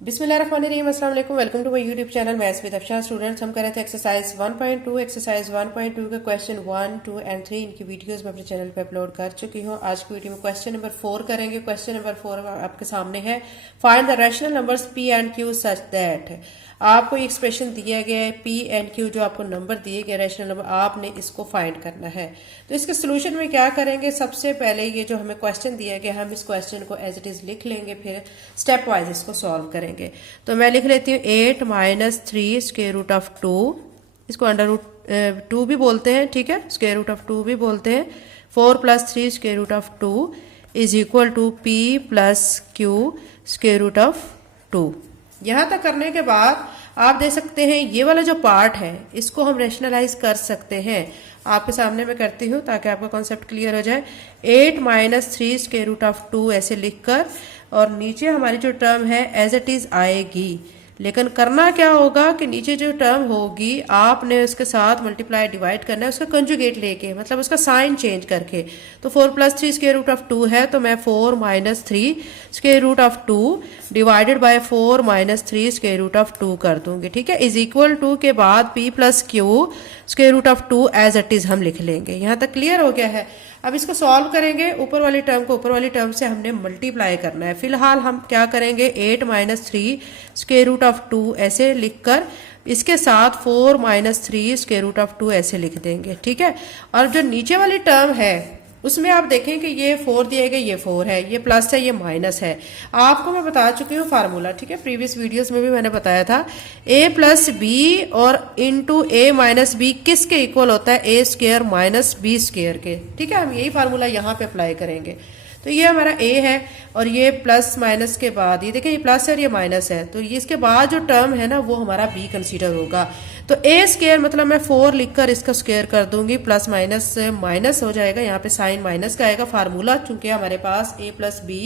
बिस्मिल्लाहिर्रहमानिर्रहीम, अस्सलाम वालेकुम। Welcome to my YouTube channel maths with Afshan. Students, हम कर रहे थे एक्सरसाइज 1.2। एक्सरसाइज 1.2 के क्वेश्चन 1, 2 एंड 3 इनकी वीडियोस मैं अपने चैनल पे अपलोड कर चुकी हूँ। आज की वीडियो में क्वेश्चन नंबर 4 करेंगे। क्वेश्चन नंबर 4 आपके सामने है, find the rational numbers p and q such that. आपको एक्सप्रेशन दिया गया है p एंड q, जो आपको नंबर दिए गए रैशनल नंबर, आपने इसको फाइंड करना है। तो इसके सोल्यूशन में क्या करेंगे, सबसे पहले ये जो हमें क्वेश्चन दिया गया, हम इस क्वेश्चन को एज इट इज लिख लेंगे, फिर स्टेप वाइज इसको सॉल्व करेंगे। तो मैं लिख लेती हूँ 8 माइनस 3 स्क्वायर रूट ऑफ 2, इसको अंडर रूट 2 भी बोलते हैं, ठीक है, स्क्वायर रूट ऑफ 2 भी बोलते हैं। 4 plus 3 square root of 2 is equal to p plus q square root of 2। यहां तक करने के बाद आप देख सकते हैं ये वाला जो पार्ट है इसको हम रेशनलाइज कर सकते हैं। आपके सामने मैं करती हूँ ताकि आपका कॉन्सेप्ट क्लियर हो जाए। 8 माइनस 3 स्क्वायर रूट ऑफ 2 ऐसे लिखकर, और नीचे हमारी जो टर्म है एज इट इज आएगी, लेकिन करना क्या होगा कि नीचे जो टर्म होगी आपने उसके साथ मल्टीप्लाई डिवाइड करना है, उसका कंजुगेट लेके, मतलब उसका साइन चेंज करके। तो 4 प्लस 3 स्क्वायर रूट ऑफ 2 है, तो मैं 4 minus 3 square root of 2 divided बाय 4 माइनस 3 स्क्वायर रूट ऑफ 2 कर दूंगी, ठीक है। इज इक्वल टू के बाद p plus Q square root of 2 as it is हम लिख लेंगे। यहां तक क्लियर हो गया है। अब इसको सॉल्व करेंगे, ऊपर वाली टर्म को ऊपर वाली टर्म से हमने मल्टीप्लाई करना है। फिलहाल हम क्या करेंगे, 8 माइनस 3 स्क्वायर रूट ऑफ 2 ऐसे लिखकर इसके साथ 4 माइनस 3 स्क्वायर रूट ऑफ 2 ऐसे लिख देंगे, ठीक है। और जो नीचे वाली टर्म है उसमें आप देखें कि ये 4 दिए गए, ये 4 है, ये प्लस है, ये माइनस है। आपको मैं बता चुकी हूँ फार्मूला, ठीक है, प्रीवियस वीडियोस में भी मैंने बताया था। a प्लस बी और इंटू a माइनस बी किसके इक्वल होता है, a square minus B square के, ठीक है। हम यही फार्मूला यहाँ पे अप्लाई करेंगे। तो ये हमारा a है, और ये प्लस माइनस के बाद ये देखिए, ये प्लस है और ये माइनस है, तो ये इसके बाद जो टर्म है ना वो हमारा b कंसीडर होगा। तो a स्क्वायर मतलब मैं 4 लिखकर इसका स्क्वायर कर दूंगी, प्लस माइनस माइनस हो जाएगा, यहाँ पे साइन माइनस का आएगा। फार्मूला चूंकि हमारे पास a plus B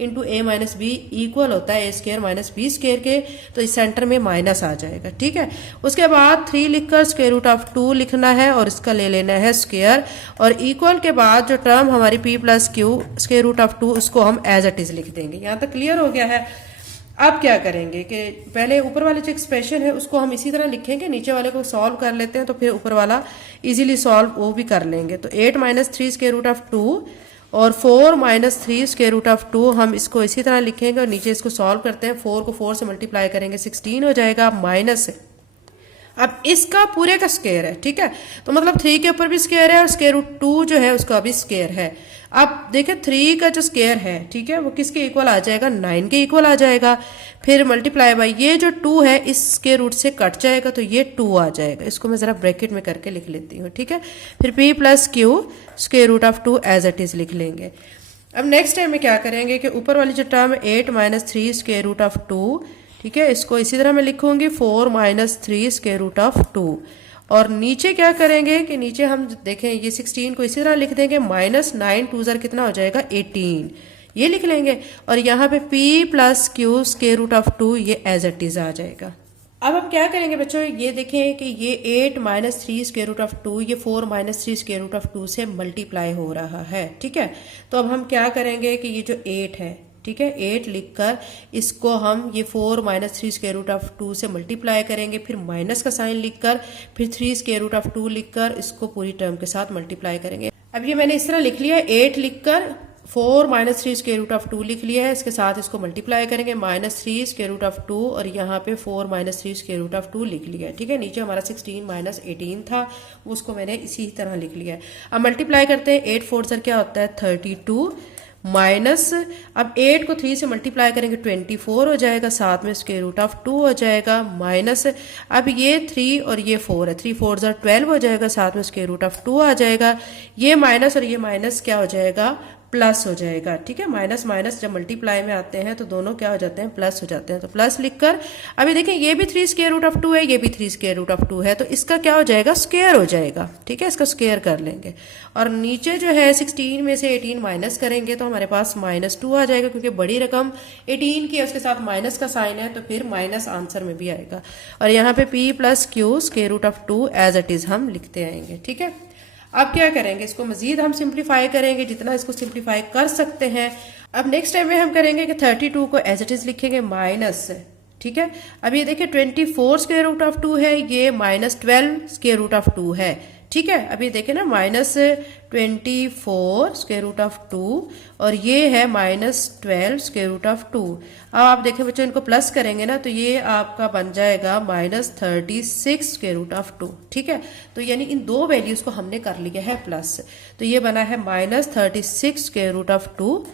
into A minus B equal होता है a square minus B square के, तो इस सेंटर में माइनस आ जाएगा, ठीक है। उसके बाद 3 लिखकर स्क्वायर रूट ऑफ 2 लिखना है और इसका ले लेना है स्क्वायर, और इक्वल के बाद जो टर्म हमारी p plus Q square root of 2 उसको हम एज इट इज लिख देंगे। यहाँ तक क्लियर हो गया है। अब क्या करेंगे कि पहले ऊपर वाले जो एक्सप्रेशन है उसको हम इसी तरह लिखेंगे, नीचे वाले को सॉल्व कर लेते हैं, तो फिर ऊपर वाला इजीली सॉल्व वो भी कर लेंगे। तो 8 माइनस 3 स्क्वायर रूट ऑफ 2 और 4 माइनस 3 स्क्वायर रूट ऑफ 2 हम इसको इसी तरह लिखेंगे, और नीचे इसको सॉल्व करते हैं। 4 को 4 से मल्टीप्लाई करेंगे 16 हो जाएगा, माइनस। अब इसका पूरे का स्क्वायर है, ठीक है, तो मतलब 3 के ऊपर भी स्क्वायर है और स्क्वायर रूट 2 जो है उसका भी स्क्वायर है। अब देखिए 3 का जो स्क्वायर है, ठीक है, वो किसके इक्वल आ जाएगा, 9 के इक्वल आ जाएगा। फिर मल्टीप्लाई बाय ये जो 2 है इस स्क्वायर रूट से कट जाएगा, तो ये 2 आ जाएगा। इसको मैं जरा ब्रैकेट में करके लिख लेती हूँ, ठीक है। फिर p plus Q square root of 2 as it is लिख लेंगे। अब नेक्स्ट टाइम में क्या करेंगे कि ऊपर वाली जो term 8 minus 3 square root of 2, ठीक है, इसको इसी तरह मैं लिखूंगी 4 माइनस 3 स्क्वायर रूट ऑफ 2, और नीचे क्या करेंगे कि नीचे हम देखें ये 16 को इसी तरह लिख देंगे, माइनस 9 2 ज़र कितना हो जाएगा 18, ये लिख लेंगे। और यहाँ पे p plus Q square root of 2 ये एज इट इज आ जाएगा। अब हम क्या करेंगे बच्चों, ये देखें कि ये 8 माइनस 3 स्क्वायर रूट ऑफ 2 ये 4 माइनस 3 स्क्वायर रूट ऑफ 2 से मल्टीप्लाई हो रहा है, ठीक है। तो अब हम क्या करेंगे कि ये जो 8 है, ठीक है, 8 लिखकर इसको हम ये 4 माइनस 3 स्क्वायर रूट ऑफ 2 से मल्टीप्लाई करेंगे, फिर माइनस का साइन लिखकर, फिर 3 स्क्वायर रूट ऑफ 2 लिखकर इसको पूरी टर्म के साथ मल्टीप्लाई करेंगे। अब ये मैंने इस तरह लिख लिया, 8 लिखकर 4 माइनस 3 स्क्वायर रूट ऑफ 2 लिख लिया है, इसके साथ इसको मल्टीप्लाई करेंगे, माइनस 3 स्क्वायर रूट ऑफ 2, और यहाँ पे 4 माइनस 3 स्क्वायर रूट ऑफ 2 लिख लिया है, ठीक है। नीचे हमारा 16 माइनस 18 था, उसको मैंने इसी तरह लिख लिया है। अब मल्टीप्लाई करते हैं, 8 4 क्या होता है 32, माइनस, अब 8 को 3 से मल्टीप्लाई करेंगे 24 हो जाएगा, साथ में स्क्वायर रूट ऑफ 2 हो जाएगा, माइनस, अब ये 3 और ये 4 है, 3 4 ज़र 12 हो जाएगा, साथ में स्क्वायर रूट ऑफ 2 आ जाएगा, ये माइनस और ये माइनस क्या हो जाएगा, प्लस हो जाएगा, ठीक है। माइनस माइनस जब मल्टीप्लाई में आते हैं तो दोनों क्या हो जाते हैं, प्लस हो जाते हैं। तो प्लस लिखकर अभी देखें ये भी 3 स्क्वायर रूट ऑफ 2 है, ये भी 3 स्क्वायर रूट ऑफ 2 है, तो इसका क्या हो जाएगा, स्क्वायर हो जाएगा, ठीक है, इसका स्क्वायर कर लेंगे। और नीचे जो है 16 में से 18 माइनस करेंगे तो हमारे पास माइनस 2 आ जाएगा, क्योंकि बड़ी रकम 18 की है, उसके साथ माइनस का साइन है, तो फिर माइनस आंसर में भी आएगा। और यहाँ पे p plus Q square root of 2 as it is हम लिखते आएंगे, ठीक है। अब क्या करेंगे, इसको मजीद हम सिंप्लीफाई करेंगे, जितना इसको सिंप्लीफाई कर सकते हैं। अब नेक्स्ट टाइम में हम करेंगे कि 32 को एज इट इज लिखेंगे, माइनस ठीक है। अब ये देखिए 24 स्क्वायर रूट ऑफ 2 है, ये -12 स्क्वायर रूट ऑफ 2 है, ठीक है। अब ये देखिए ना -24 स्क्वायर रूट ऑफ 2 और ये है -12 स्क्वायर रूट ऑफ 2। अब आप देखें बच्चों, इनको प्लस करेंगे ना तो ये आपका बन जाएगा -36 स्क्वायर रूट ऑफ 2, ठीक है। तो यानी इन दो वैल्यूज को हमने कर लिया है प्लस, तो ये बना है -36 स्क्वायर रूट ऑफ 2,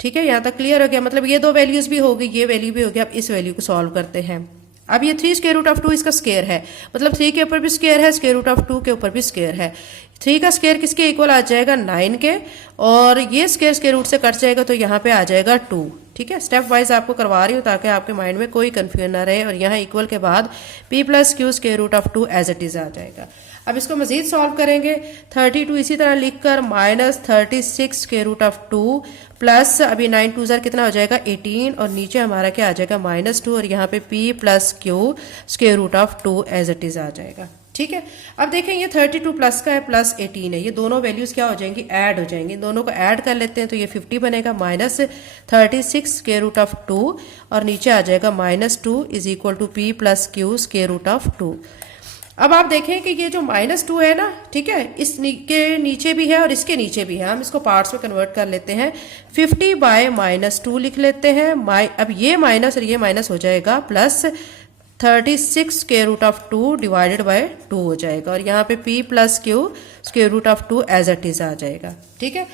ठीक है। यहाँ तक क्लियर हो गया, मतलब ये दो वैल्यूज भी हो गई, ये वैल्यू भी हो गया। अब इस वैल्यू को सॉल्व करते हैं। अब ये 3 स्क्वायर रूट ऑफ 2 इसका स्क्वायर है, मतलब 3 के ऊपर भी स्क्वायर है, स्क्वायर रूट ऑफ 2 के ऊपर भी स्क्वायर है। 3 का स्क्वायर किसके इक्वल आ जाएगा 9 के, और ये स्क्वायर स्क्वायर रूट से कट जाएगा तो यहाँ पे आ जाएगा 2, ठीक है। स्टेप वाइज आपको करवा रही हूँ ताकि आपके माइंड में कोई कंफ्यूजन ना रहे। और यहाँ इक्वल के बाद p + q square root of 2 as it is आ जाएगा। अब इसको मजीद सॉल्व करेंगे। 32 इसी तरह लिखकर -36 स्क्वायर रूट ऑफ 2 प्लस अभी 9 2 ज़र कितना हो जाएगा 18, और नीचे हमारा क्या आ जाएगा -2, और यहाँ पे p + q square root of 2 as it is आ जाएगा, ठीक है। अब देखें ये 32 प्लस का है प्लस 18 है, ये दोनों वैल्यूज क्या हो जाएंगी ऐड हो जाएंगी। दोनों को ऐड कर लेते हैं तो ये 50 बनेगा, -36 स्क्वायर रूट ऑफ 2 और नीचे आ जाएगा -2 is equal to p + q square root of 2। अब आप देखें कि ये जो -2 है ना, ठीक है, इसके नीचे भी है और इसके नीचे भी है। हम इसको पार्ट्स में कन्वर्ट कर लेते हैं। 50 बाय -2 लिख लेते हैं। अब ये माइनस और ये माइनस हो जाएगा, plus 36 square root of 2 divided by 2 हो जाएगा, और यहाँ पे p + q square root of 2 as it is आ जाएगा, ठीक है।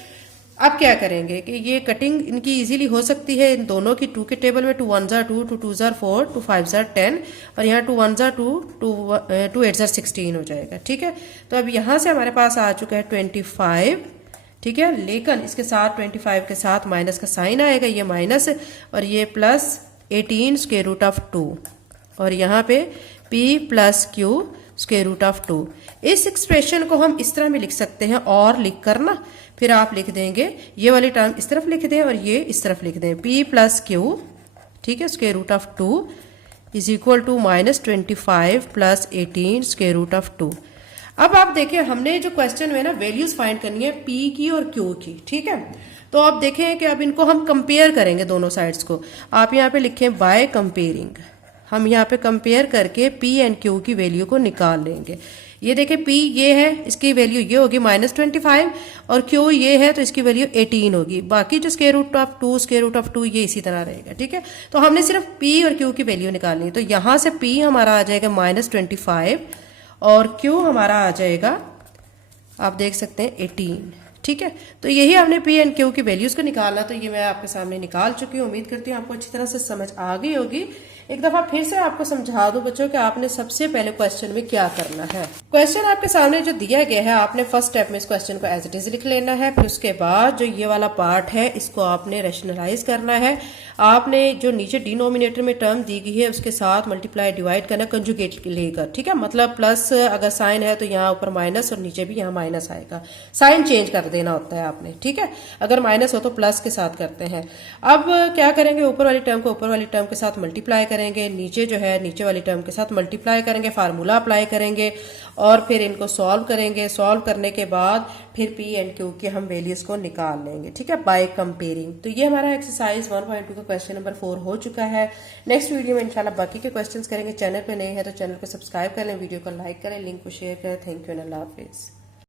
अब क्या करेंगे कि ये कटिंग इनकी इजीली हो सकती है इन दोनों की। 2 के टेबल में 2 1 ज़र 2, 2 2 ज़र 4, 2 5 ज़र 10, और यहाँ 2 1 ज़र 2, 2 8 ज़र 16 हो जाएगा, ठीक है। तो अब यहाँ से हमारे पास आ चुका है 25, ठीक है, लेकिन इसके साथ 25 के साथ माइनस का साइन आएगा, ये माइनस और ये प्लस 18 स्क्वायर रूट ऑफ 2, और यहाँ पे p + q square root of 2। इस एक्सप्रेशन को हम इस तरह में लिख सकते हैं, और लिख कर ना फिर आप लिख देंगे, ये वाली टर्म इस तरफ लिख दें और ये इस तरफ लिख दें, p + q, ठीक है, square root of 2 is equal to -25 + 18 square root of 2। अब आप देखें हमने जो क्वेश्चन में ना वैल्यूज फाइंड करनी है p की और q की, ठीक है। तो आप देखें कि अब इनको हम कंपेयर करेंगे दोनों साइड्स को। आप यहाँ पे लिखें बाय कंपेयरिंग, हम यहाँ पे कंपेयर करके p एंड q की वैल्यू को निकाल लेंगे। ये देखें p ये है, इसकी वैल्यू ये होगी -25, और q ये है तो इसकी वैल्यू 18 होगी। बाकी जो square root of 2 square root of 2 ये इसी तरह रहेगा, ठीक है। तो हमने सिर्फ p और q की वैल्यू निकालनी है। तो यहाँ से p हमारा आ जाएगा -25 और q हमारा आ जाएगा, आप देख सकते हैं 18, ठीक है। तो यही हमने p एंड q की वैल्यूज को निकालना, तो ये मैं आपके सामने निकाल चुकी हूँ। उम्मीद करती हूँ आपको अच्छी तरह से समझ आ गई होगी। एक दफा फिर से आपको समझा दूं बच्चों कि आपने सबसे पहले क्वेश्चन में क्या करना है। क्वेश्चन आपके सामने जो दिया गया है, आपने फर्स्ट स्टेप में इस क्वेश्चन को एज इट इज लिख लेना है। फिर उसके बाद जो ये वाला पार्ट है इसको आपने रैशनलाइज करना है। आपने जो नीचे डिनोमिनेटर में टर्म दी गई है उसके साथ मल्टीप्लाई डिवाइड करना कंजुगेट लेकर, ठीक है। मतलब प्लस अगर साइन है तो यहाँ ऊपर माइनस और नीचे भी यहाँ माइनस आएगा, साइन चेंज कर देना होता है आपने, ठीक है। अगर माइनस हो तो प्लस के साथ करते हैं। अब क्या करेंगे, ऊपर वाली टर्म को ऊपर वाली टर्म के साथ मल्टीप्लाई करेंगे, नीचे जो है नीचे वाली टर्म के साथ मल्टीप्लाई करेंगे, फार्मूला अप्लाई करेंगे और फिर इनको सॉल्व करेंगे। सॉल्व करने के बाद फिर p एंड q के हम वैल्यूज को निकाल लेंगे, ठीक है, बाय कंपेयरिंग। तो ये हमारा एक्सरसाइज 1.2 का क्वेश्चन नंबर 4 हो चुका है। नेक्स्ट वीडियो में इंशाल्लाह बाकी के क्वेश्चंस करेंगे। चैनल पे नए हैं तो चैनल को सब्सक्राइब कर लें, वीडियो को लाइक करें, लिंक को शेयर करें। Thank you and Allah Hafiz.